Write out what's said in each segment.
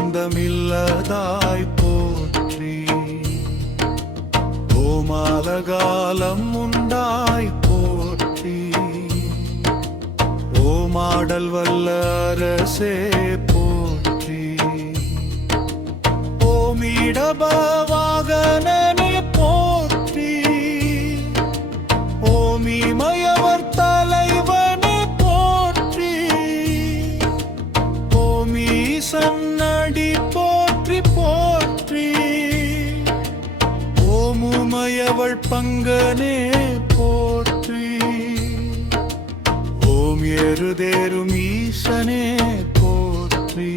அந்தமில்லதாய் போற்றி. ஓமாலகாலம் உண்டாய் போற்றி. ஓமாடல் வல்ல அரசே போற்றி. ஓமிடபவாகனே போற்றி. ஓமிமயவர் தலைவனே போற்றி. ஓமீசன்னடி போற்றி போற்றி. ஓமுமயவள் பங்கனே போற்றி. ஓம் எருதேரும் ஈசனே போற்றி.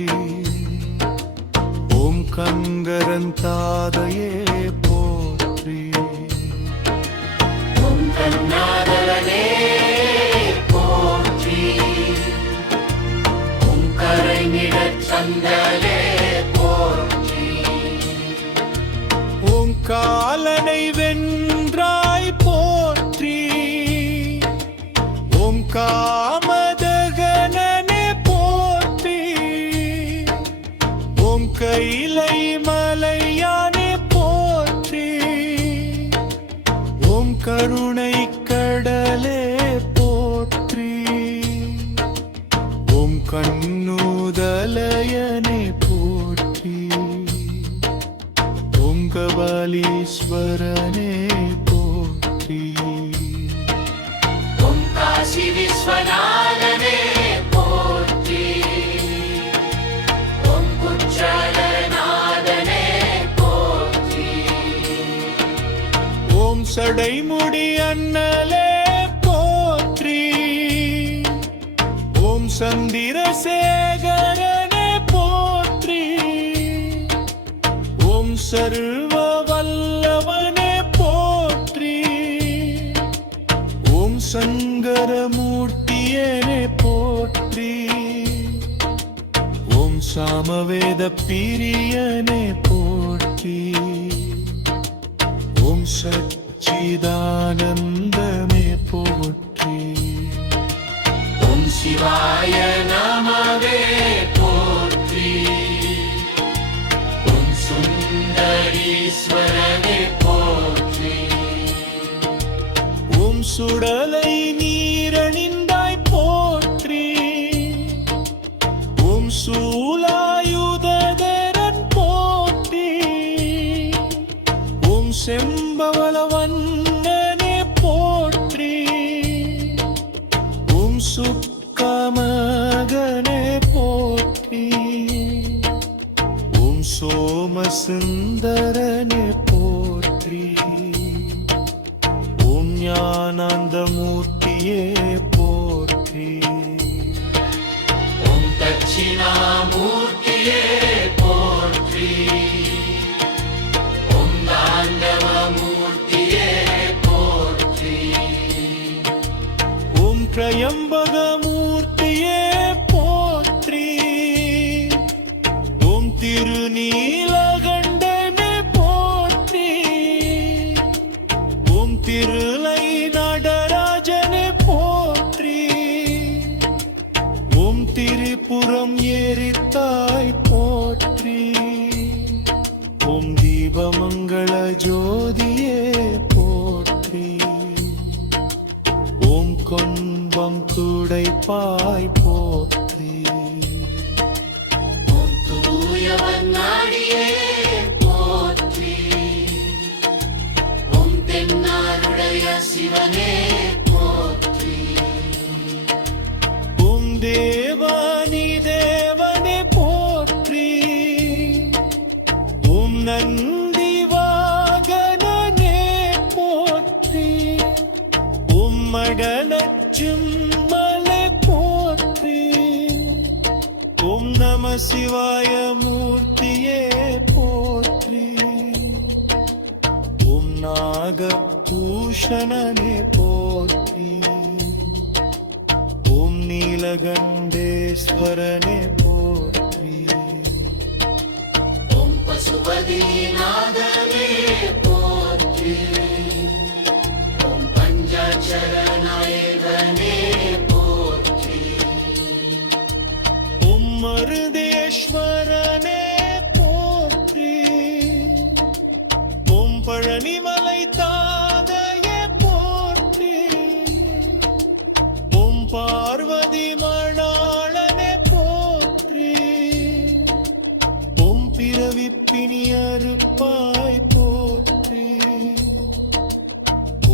ஓம் கங்கரந்தாதையே போற்றி. ஓம் கண்ணாதலனே போற்றி. ஓம் கரைநிழற் சந்தலே போற்றி. ஓம் காலனை வென்றாய் போற்றி. ஓம் காமதகனே போற்றி. ஓம் கைலை மலையானே போற்றி. ஓம் கருணை கடலே போற்றி. ஓம் கண்ணுதலயனே போற்றி. ஓம் கபாலீஸ்வரனே போற்றி. ஓம் காசி விஸ்வநாதனே போற்றி. ஓம் குற்றலநாதனே போற்றி. ஓம் சடைமுடி அண்ணலே போற்றி. ஓம் சந்திரசேகரனே போற்றி. ஓம் சர்வ வல்லவனே போற்றி. ஓம் சங்கரமூர்த்தியனே போற்றி. ஓம் சாமவேத பிரியனே போற்றி. ஓம் சச்சிதானந்தமே போற்றி. ஓம் சிவாய நமவே போற்றி. ஓம் சுந்தரீஸ்வரனே போற்றி. ஓம் சுடலை நீரணிந்தாய் போற்றி. ஓம் சூலாயுதரன் போற்றி. ஓம் செம்பவளவண்ணனே போற்றி. ஓம் சுக்கமகனே போற்றி. ஓம் சோமசுந்தரனே போற்றி. ஓம் ஞானானந்தமூர்த்தியே போற்றி. ஓம் தட்சிணாமூர்த்தியே போற்றி. ஓம் தாண்டவமூர்த்தியே போற்றி. ஓம் திரையம்பகமூர்த்தியே போற்றி. ஓம் திருநீலகண்டனே போற்றி. ஓம் திருலை நடராஜனே போற்றி. ஓம் திரிபுரம் எரித்தாய் போற்றி. ஓம் தீபமங்கள ஜோதியே போற்றி. ஓம் கொன்பம் துடைப்பாய் போற்றி. ஓம் தூயவன் நாடியே போற்றி. ஓம் தென்னாருடைய சிவனே போற்றி. ஓம் தேவானி தேவனே போற்றி. ஓம் நந்தி வாகனனே போற்றி. ஓம் மடலச்சும்மலை போற்றி. ஓம் நம சிவாய மூர்த்தியே போற்றி. ஓம் நாகபூஷணனே போற்றி. ஓம் நீலகண்டேஸ்வரனே போற்றி. ஓம் பசுபதிநாதனே போற்றி. ஓம் பஞ்சாட்சரநாயகனே போற்றி. ஓம் மருதேஸ்வரனே பழனிமலை தாதையே போற்றி ஓம் பார்வதி மணாளனே போற்றி ஓம் பிறவிப்பினி அறுப்பாய் போற்றி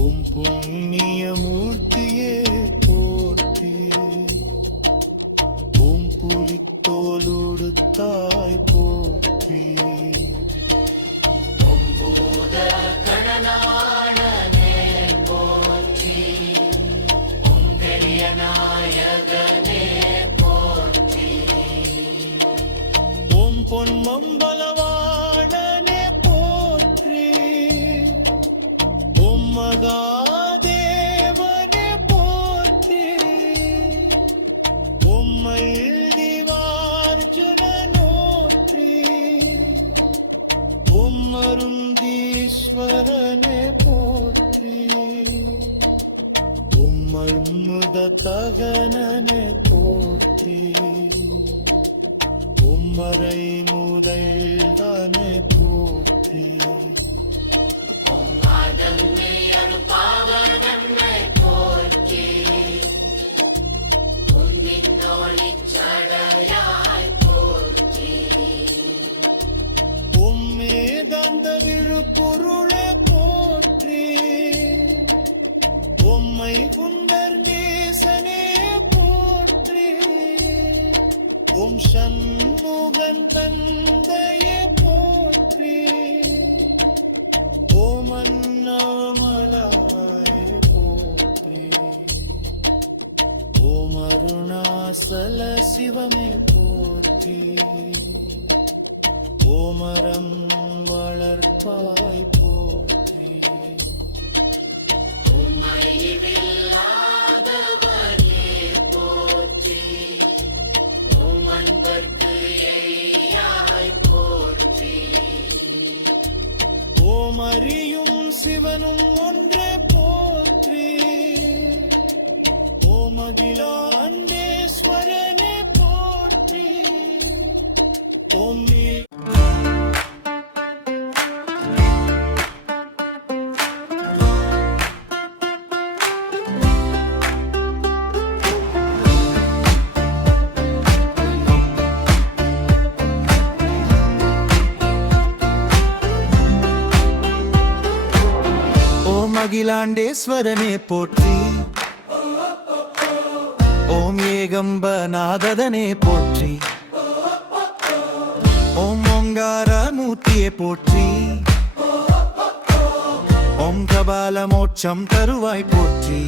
ஓம் புண்ணிய மூர்த்தியே போற்றி ஓம் புலித்தோலுடுத்தாய் போற்றி பூத கணநாளனே போற்றி ஓம் பெரிய நாயகனே போற்றி ஓம் பொன்மம்பலவாணனே போற்றி ஓம் மகாதேவனே போற்றி ஓம் மயில்திவார்ஜுனனோற்றி ஓம் அருந்தீஸ்வரனே போற்றி ஓம் அருமுத தகனனே போற்றி ஓம் மறை முதல்தானே போற்றி ஓம் ஆதம்மே அருபாவனன்னை போற்றி ஓம் நின்னொளிச் சடையாய் போற்றி ஓம் மேதந்த விழுப்பொருளே போற்றி ஓம்மை குண்டர் நேசனே போற்றி ஓம் சண்முகன் தந்தையே போற்றி ஓம் அண்ணாமலாயே போற்றி ஓம் அருணாசல சிவமே போற்றி ஓமரம் வளர்ப்பாய் போற்றி உம்மையில்லாதவனே போற்றி ஓம் அன்பர்க்கு எய்யாய் போற்றி ஓம் அறியும் சிவனும் ஒன்றே போற்றி ஓம் அகிலாண்டேஸ்வரனே போற்றி ஓம் ஓம் அகிலாண்டேஸ்வரனே போற்றி ஓம் ஏகம்பநாதனே போற்றி ஓம் ஓங்கார மூர்த்தியே போற்றி ஓம் கபால மோட்சம் தருவாய் போற்றி